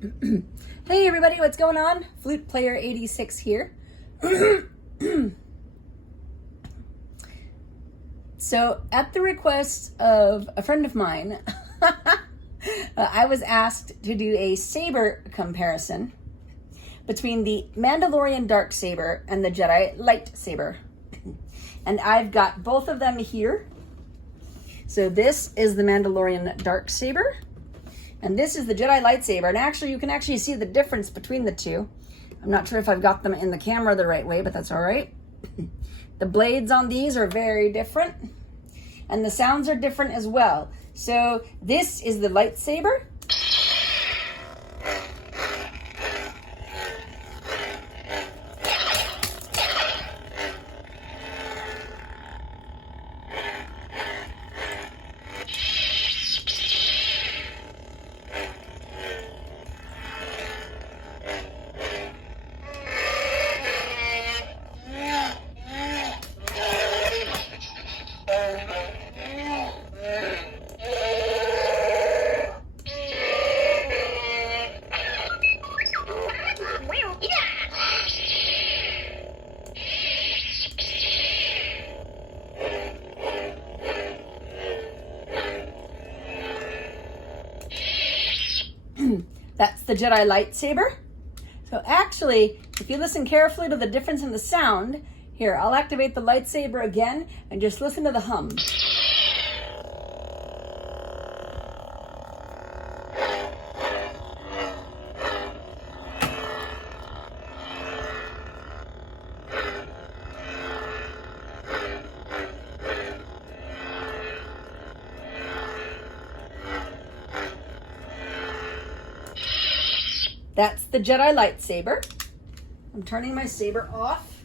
Hey everybody, what's going on? Flute Player 86 here. So, at the request of a friend of mine, I was asked to do a saber comparison between the Mandalorian dark saber and the Jedi light saber. And I've got both of them here. So this is the Mandalorian dark saber, and this is the Jedi lightsaber. And actually, you can actually see the difference between the two. I'm not sure if I've got them in the camera the right way, but that's all right. The blades on these are very different, and the sounds are different as well. So this is the lightsaber. That's the Jedi lightsaber. So actually, if you listen carefully to the difference in the sound, here, I'll activate the lightsaber again and just listen to the hum. That's the Jedi lightsaber. I'm turning my saber off.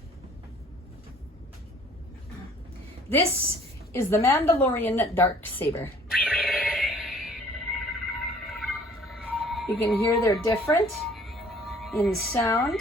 This is the Mandalorian dark saber. You can hear they're different in sound.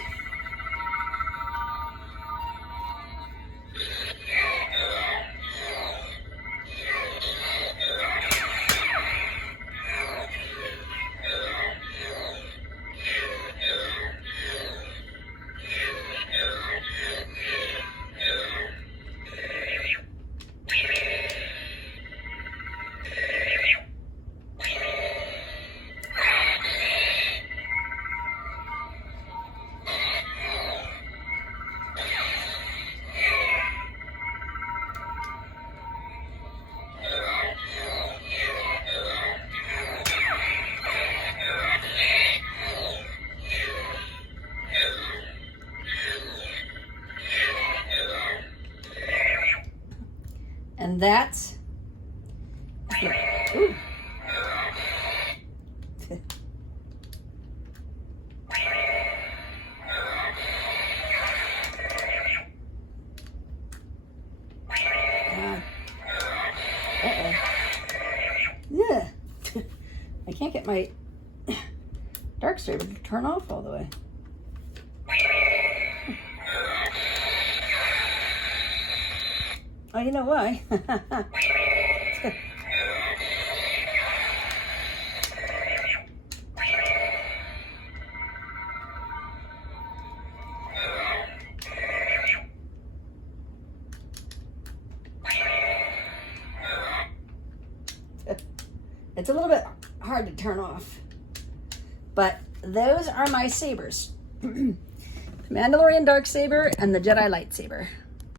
And that's, ooh. Yeah. I can't get my dark saber to turn off all the way. Oh, you know why? It's a little bit hard to turn off, but those are my sabers. The Mandalorian dark saber and the Jedi lightsaber.